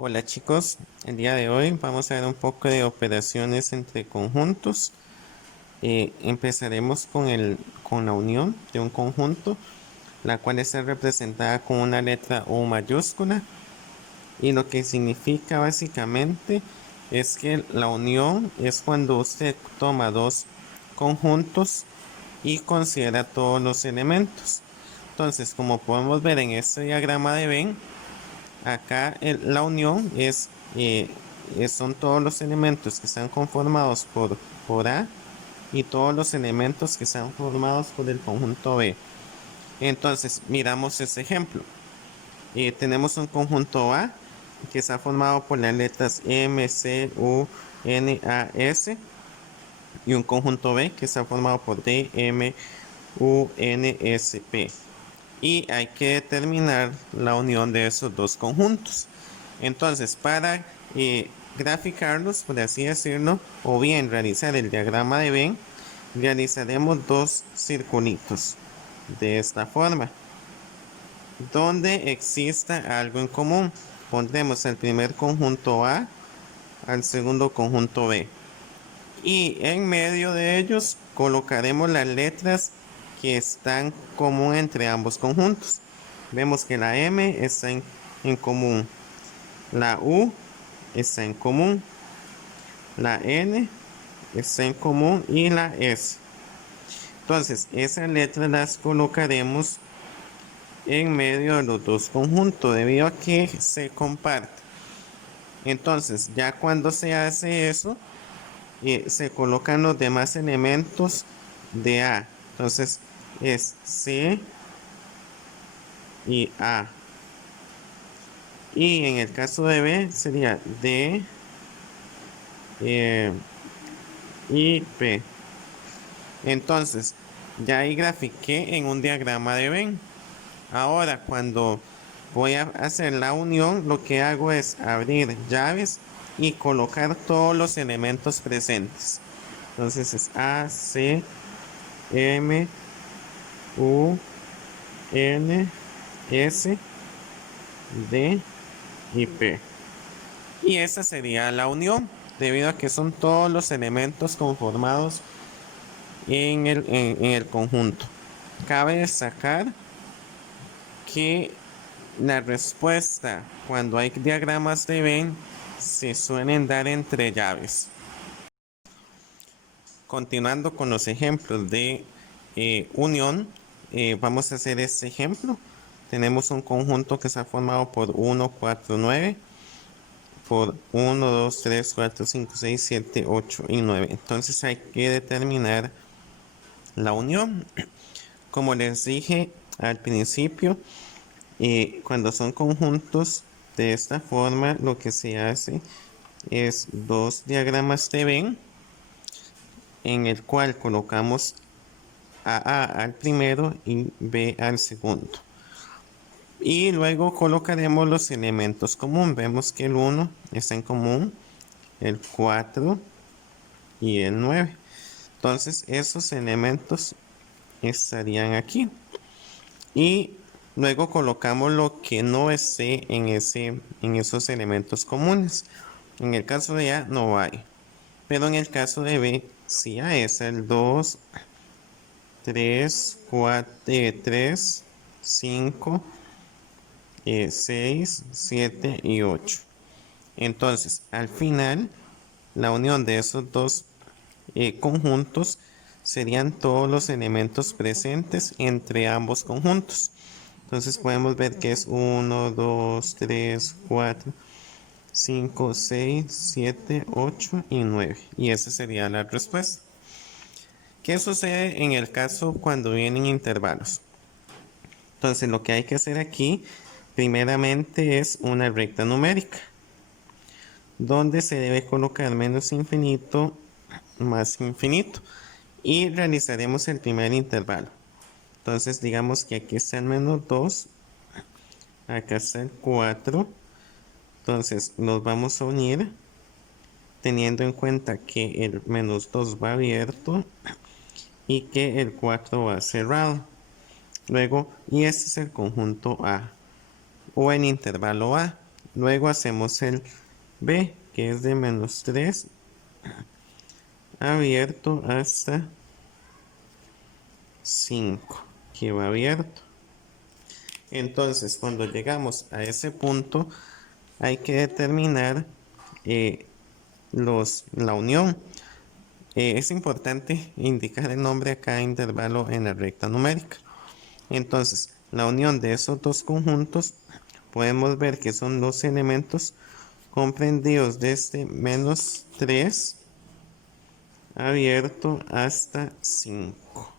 Hola chicos, el día de hoy vamos a ver un poco de operaciones entre conjuntos. Empezaremos con la unión de un conjunto, la cual está representada con una letra U mayúscula, y lo que significa básicamente es que la unión es cuando usted toma dos conjuntos y considera todos los elementos. Entonces, como podemos ver en este diagrama de Venn, acá la unión son todos los elementos que están conformados por A y todos los elementos que están formados por el conjunto B. Entonces, miramos este ejemplo. Tenemos un conjunto A que está formado por las letras M, C, U, N, A, S, y un conjunto B que está formado por D, M, U, N, S, P. Y hay que determinar la unión de esos dos conjuntos. Entonces, para graficarlos, por así decirlo, o bien realizar el diagrama de Venn, realizaremos dos circulitos de esta forma. Donde exista algo en común, pondremos el primer conjunto A al segundo conjunto B. Y en medio de ellos colocaremos las letras que están común entre ambos conjuntos. Vemos que la M está en común, la U está en común, la N está en común y la S. Entonces, esas letras las colocaremos en medio de los dos conjuntos debido a que se comparten. Entonces, ya cuando se hace eso, se colocan los demás elementos de A. Entonces, es C y A. Y en el caso de B sería D y P. Entonces, ya ahí grafiqué en un diagrama de Venn. Ahora, cuando voy a hacer la unión, lo que hago es abrir llaves y colocar todos los elementos presentes. Entonces es A, C, M, U, N, S, D y P. Y esa sería la unión, debido a que son todos los elementos conformados en el conjunto. Cabe destacar que la respuesta cuando hay diagramas de Venn se suelen dar entre llaves. Continuando con los ejemplos de unión, vamos a hacer este ejemplo. Tenemos un conjunto que está formado por 1, 4, 9, por 1, 2, 3, 4, 5, 6, 7, 8 y 9. Entonces hay que determinar la unión. Como les dije al principio, cuando son conjuntos de esta forma, lo que se hace es dos diagramas de Venn, en el cual colocamos a al primero y B al segundo. Y luego colocaremos los elementos comunes. Vemos que el 1 está en común, el 4 y el 9. Entonces esos elementos estarían aquí. Y luego colocamos lo que no esté en esos elementos comunes. En el caso de A no hay. Pero en el caso de B sí hay. Es el 2, 3, 4, 3, 5, 6, 7 y 8. Entonces, al final, la unión de esos dos conjuntos serían todos los elementos presentes entre ambos conjuntos. Entonces podemos ver que es 1, 2, 3, 4, 5, 6, 7, 8 y 9. Y esa sería la respuesta. ¿Qué sucede en el caso cuando vienen intervalos? Entonces lo que hay que hacer aquí primeramente es una recta numérica, donde se debe colocar menos infinito más infinito, y realizaremos el primer intervalo. Entonces digamos que aquí está el menos 2, acá está el 4. Entonces los vamos a unir teniendo en cuenta que el menos 2 va abierto y que el 4 va cerrado. Luego, y este es el conjunto A o el intervalo A. Luego hacemos el B, que es de menos 3 abierto hasta 5, que va abierto. Entonces, cuando llegamos a ese punto, hay que determinar la unión. Es importante indicar el nombre a cada intervalo en la recta numérica. Entonces, la unión de esos dos conjuntos, podemos ver que son los elementos comprendidos desde menos 3 abierto hasta 5.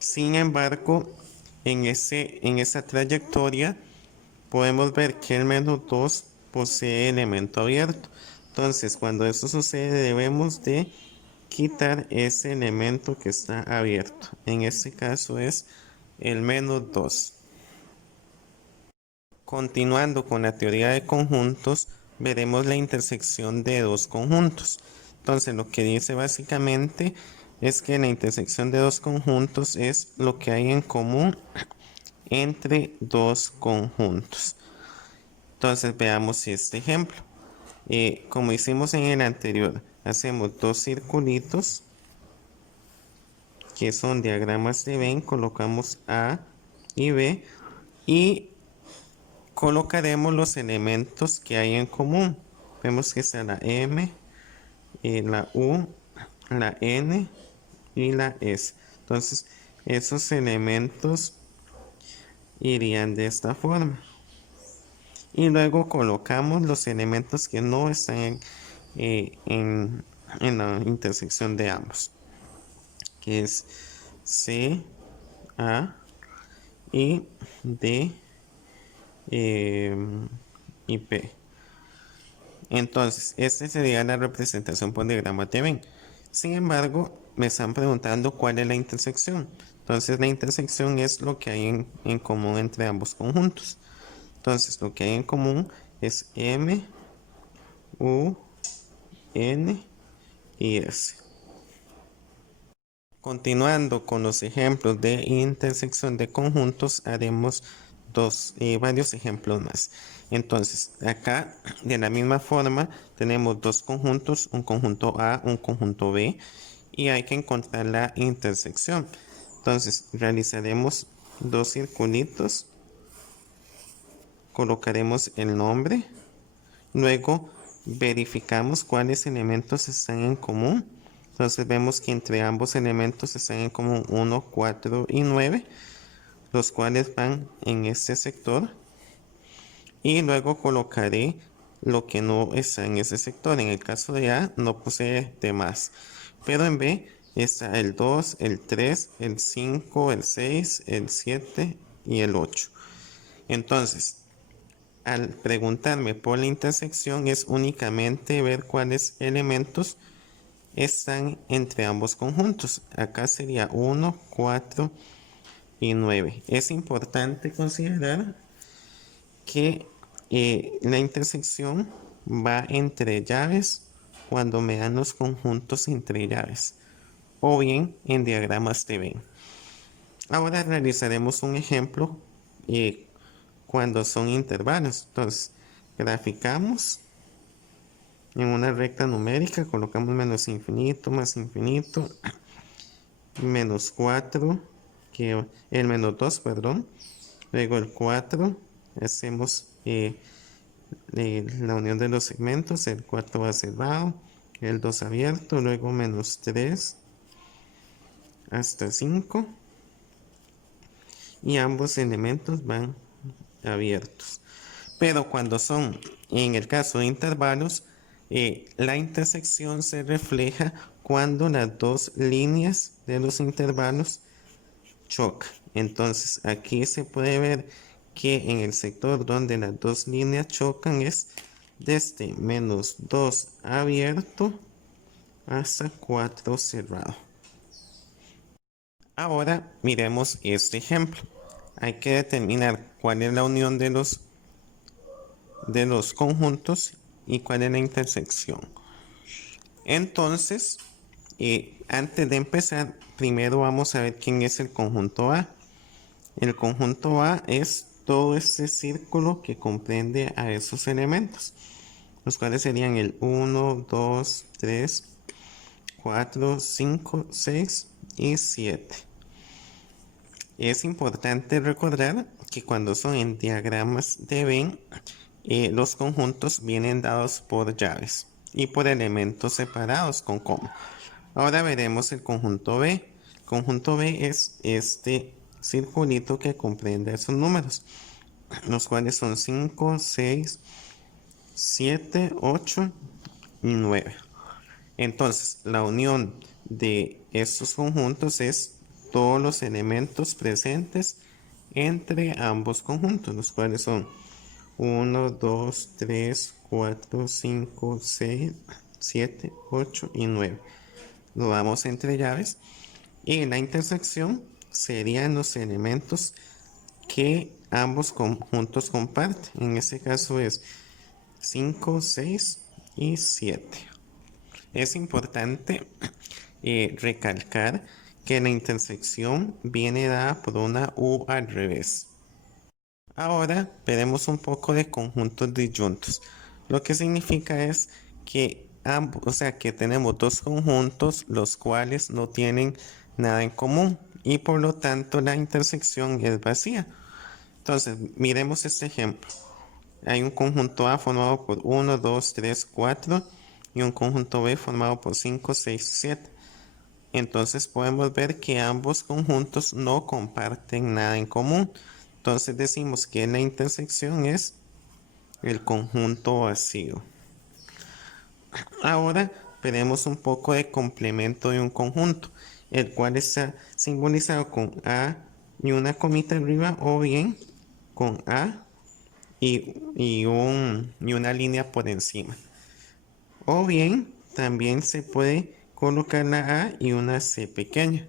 Sin embargo, en esa trayectoria podemos ver que el menos 2 posee elemento abierto. Entonces, cuando eso sucede, debemos de quitar ese elemento que está abierto. En este caso es el menos 2. Continuando con la teoría de conjuntos, veremos la intersección de dos conjuntos. Entonces, lo que dice básicamente es que la intersección de dos conjuntos es lo que hay en común entre dos conjuntos. Entonces, veamos este ejemplo. Como hicimos en el anterior, hacemos dos circulitos que son diagramas de Venn, colocamos A y B y colocaremos los elementos que hay en común. Vemos que está la M, la U, la N y la S. Entonces, esos elementos irían de esta forma. Y luego colocamos los elementos que no están en la intersección de ambos, que es C, A y D y P. Entonces, esta sería la representación por diagrama de Venn. Sin embargo, me están preguntando cuál es la intersección. Entonces, la intersección es lo que hay en común entre ambos conjuntos. Entonces, lo que hay en común es M, U, N y S. Continuando con los ejemplos de intersección de conjuntos, haremos varios ejemplos más. Entonces, acá de la misma forma tenemos dos conjuntos, un conjunto A, un conjunto B, y hay que encontrar la intersección. Entonces, realizaremos dos circulitos, colocaremos el nombre, luego verificamos cuáles elementos están en común. Entonces vemos que entre ambos elementos están en común 1, 4 y 9, los cuales van en este sector. Y luego colocaré lo que no está en ese sector. En el caso de A no posee demás, pero en B está el 2, el 3, el 5, el 6, el 7 y el 8. Entonces, al preguntarme por la intersección es únicamente ver cuáles elementos están entre ambos conjuntos. Acá sería 1, 4 y 9. Es importante considerar que la intersección va entre llaves cuando me dan los conjuntos entre llaves o bien en diagramas de Venn. Ahora realizaremos un ejemplo cuando son intervalos. Entonces, graficamos en una recta numérica, colocamos menos infinito, más infinito, menos 4, que el menos 2, perdón, luego el 4, hacemos la unión de los segmentos, el 4 va cerrado, el 2 abierto, luego menos 3 hasta 5 y ambos elementos van abiertos. Pero cuando son, en el caso de intervalos, la intersección se refleja cuando las dos líneas de los intervalos chocan. Entonces aquí se puede ver que en el sector donde las dos líneas chocan es desde menos 2 abierto hasta 4 cerrado. Ahora miremos este ejemplo. Hay que determinar cuál es la unión de los conjuntos y cuál es la intersección. Entonces, antes de empezar, primero vamos a ver quién es el conjunto A. El conjunto A es todo este círculo que comprende a esos elementos, los cuales serían el 1, 2, 3, 4, 5, 6 y 7. Es importante recordar que cuando son en diagramas de Venn, los conjuntos vienen dados por llaves y por elementos separados con coma. Ahora veremos el conjunto B. El conjunto B es este circulito que comprende esos números, los cuales son 5, 6, 7, 8 y 9. Entonces, la unión de estos conjuntos es todos los elementos presentes entre ambos conjuntos, los cuales son 1, 2, 3, 4, 5, 6, 7, 8 y 9. Lo damos entre llaves y la intersección serían los elementos que ambos conjuntos comparten. En este caso es 5, 6 y 7. Es importante recalcar que la intersección viene dada por una U al revés. Ahora veremos un poco de conjuntos disyuntos. Lo que significa es que ambos, o sea, que tenemos dos conjuntos los cuales no tienen nada en común y por lo tanto la intersección es vacía. Entonces, miremos este ejemplo. Hay un conjunto A formado por 1, 2, 3, 4 y un conjunto B formado por 5, 6, 7. Entonces podemos ver que ambos conjuntos no comparten nada en común. Entonces decimos que la intersección es el conjunto vacío. Ahora veremos un poco de complemento de un conjunto, el cual está simbolizado con A y una comita arriba o bien con A y una línea por encima. O bien también se puede colocar la A y una C pequeña,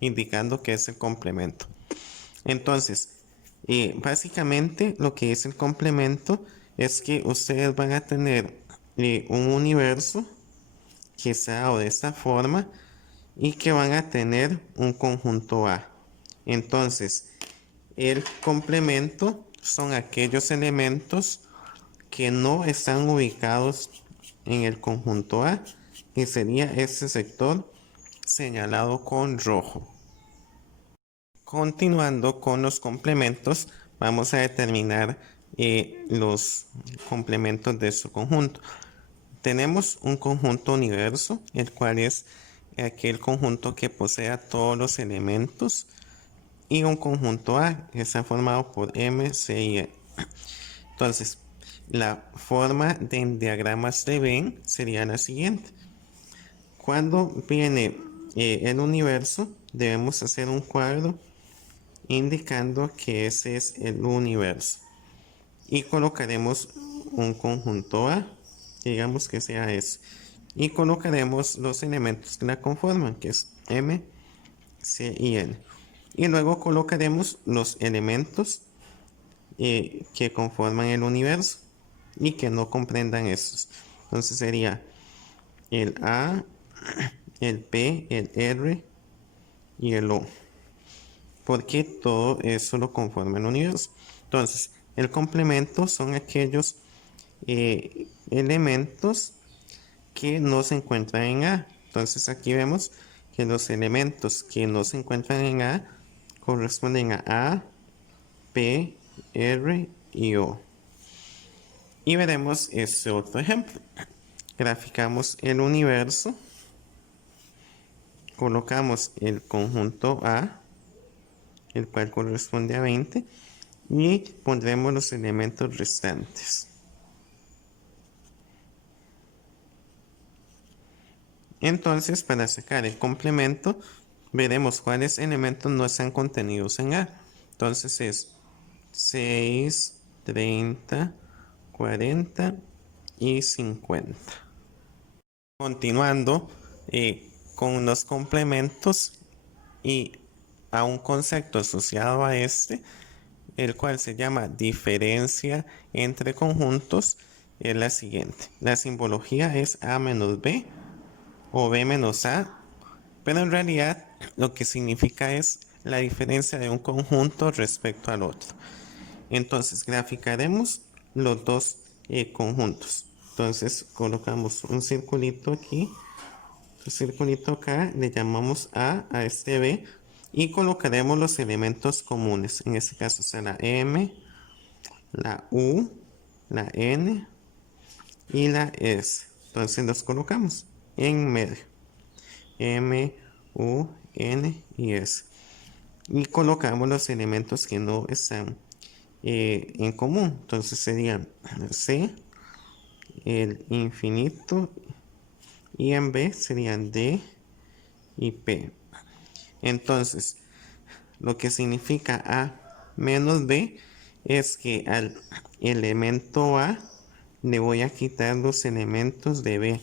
indicando que es el complemento. Entonces, básicamente lo que es el complemento es que ustedes van a tener un universo que está dado de esta forma y que van a tener un conjunto A. Entonces, el complemento son aquellos elementos que no están ubicados en el conjunto A y sería este sector señalado con rojo. Continuando con los complementos, vamos a determinar los complementos de su conjunto. Tenemos un conjunto universo, el cual es aquel conjunto que posea todos los elementos, y un conjunto A, que está formado por M, C y E. Entonces, la forma de diagramas de Venn sería la siguiente. Cuando viene el universo, debemos hacer un cuadro indicando que ese es el universo. Y colocaremos un conjunto A, digamos que sea ese. Y colocaremos los elementos que la conforman, que es M, C y N. Y luego colocaremos los elementos que conforman el universo y que no comprendan estos. Entonces sería el A, el P, el R y el O, porque todo eso lo conforma el universo. Entonces, el complemento son aquellos elementos que no se encuentran en A. Entonces, aquí vemos que los elementos que no se encuentran en A corresponden a, P, R y O. Y veremos este otro ejemplo. Graficamos el universo, colocamos el conjunto A, el cual corresponde a 20, y pondremos los elementos restantes. Entonces, para sacar el complemento, veremos cuáles elementos no están contenidos en A. Entonces es 6, 30, 40 y 50. Continuando con los complementos y a un concepto asociado a este, el cual se llama diferencia entre conjuntos, es la siguiente. La simbología es A menos B o B menos A, pero en realidad lo que significa es la diferencia de un conjunto respecto al otro. Entonces graficaremos los dos conjuntos. Entonces colocamos un circulito aquí, un circulito acá, le llamamos a este B y colocaremos los elementos comunes. En este caso será M, la U, la N y la S. Entonces los colocamos en medio. M, U, N y S. Y colocamos los elementos que no están en común. Entonces serían C, el infinito, y en B serían D y P. Entonces, lo que significa A menos B es que al elemento A le voy a quitar los elementos de B.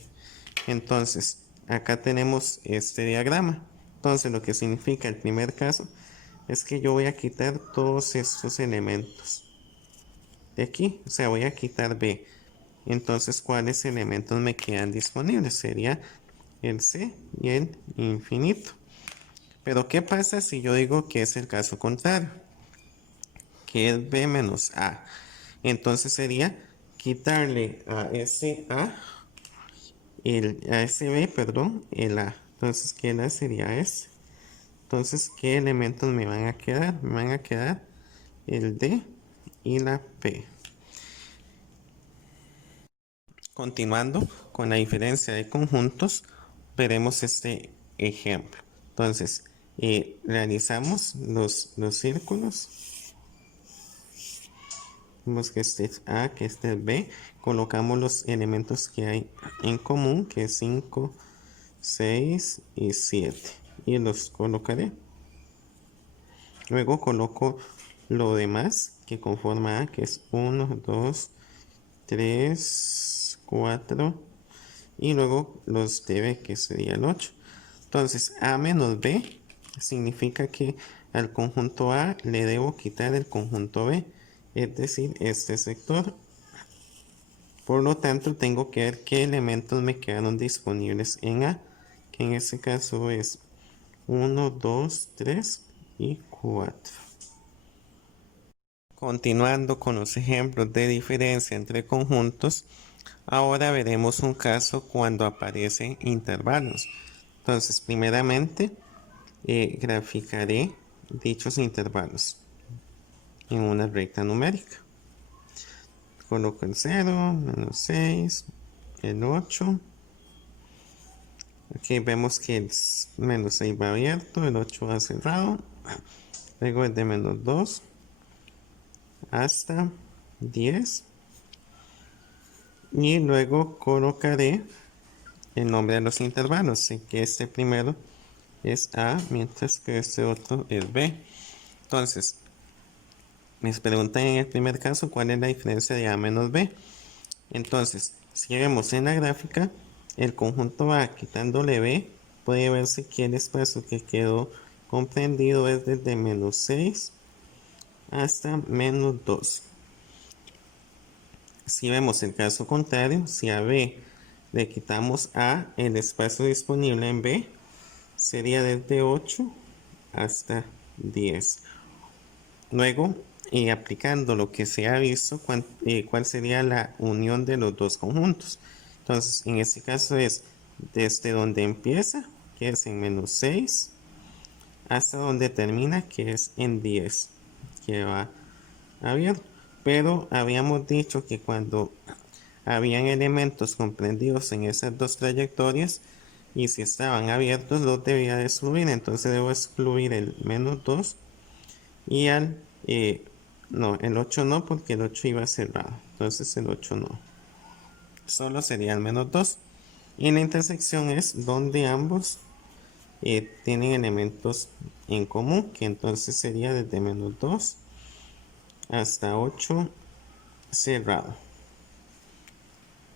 Entonces, acá tenemos este diagrama. Entonces, lo que significa el primer caso es que yo voy a quitar todos estos elementos de aquí. O sea, voy a quitar B. Entonces, ¿cuáles elementos me quedan disponibles? Sería el C y el infinito. Pero, ¿qué pasa si yo digo que es el caso contrario? Que es B menos A. Entonces sería quitarle a ese A, a ese B, perdón, el A. Entonces, ¿qué A sería S? Entonces, ¿qué elementos me van a quedar? Me van a quedar el D y la P. Continuando con la diferencia de conjuntos, veremos este ejemplo. Entonces, realizamos los círculos. Vemos que este es A, que este es B. Colocamos los elementos que hay en común, que es 5, 6 y 7. Y los colocaré. Luego coloco lo demás que conforma A, que es 1, 2, 3, 4. Y luego los de B, que sería el 8. Entonces, A menos B significa que al conjunto A le debo quitar el conjunto B, es decir, este sector. Por lo tanto, tengo que ver qué elementos me quedaron disponibles en A, que en este caso es 1, 2, 3 y 4. Continuando con los ejemplos de diferencia entre conjuntos, ahora veremos un caso cuando aparecen intervalos. Entonces, primeramente, graficaré dichos intervalos en una recta numérica. Coloco el 0, menos 6, el 8. Aquí vemos que el menos 6 va abierto, el 8 va cerrado. Luego es de menos 2 hasta 10. Y luego colocaré el nombre de los intervalos. Sé que este primero es A, mientras que este otro es B. Entonces, me preguntan en el primer caso cuál es la diferencia de A menos B. Entonces, si vemos en la gráfica, el conjunto A quitándole B, puede verse que el espacio que quedó comprendido es desde menos 6 hasta menos 2. Si vemos el caso contrario, si a B le quitamos A, el espacio disponible en B sería desde 8 hasta 10. Luego, aplicando lo que se ha visto, cuál sería la unión de los dos conjuntos. Entonces, en este caso es desde donde empieza, que es en menos 6, hasta donde termina, que es en 10, que va abierto. Pero habíamos dicho que cuando habían elementos comprendidos en esas dos trayectorias, y si estaban abiertos, los debía de excluir. Entonces debo excluir el menos 2 y no, el 8 no, porque el 8 iba cerrado. Entonces el 8 no. Solo sería el menos 2. Y la intersección es donde ambos tienen elementos en común, que entonces sería desde menos 2 hasta 8 cerrado.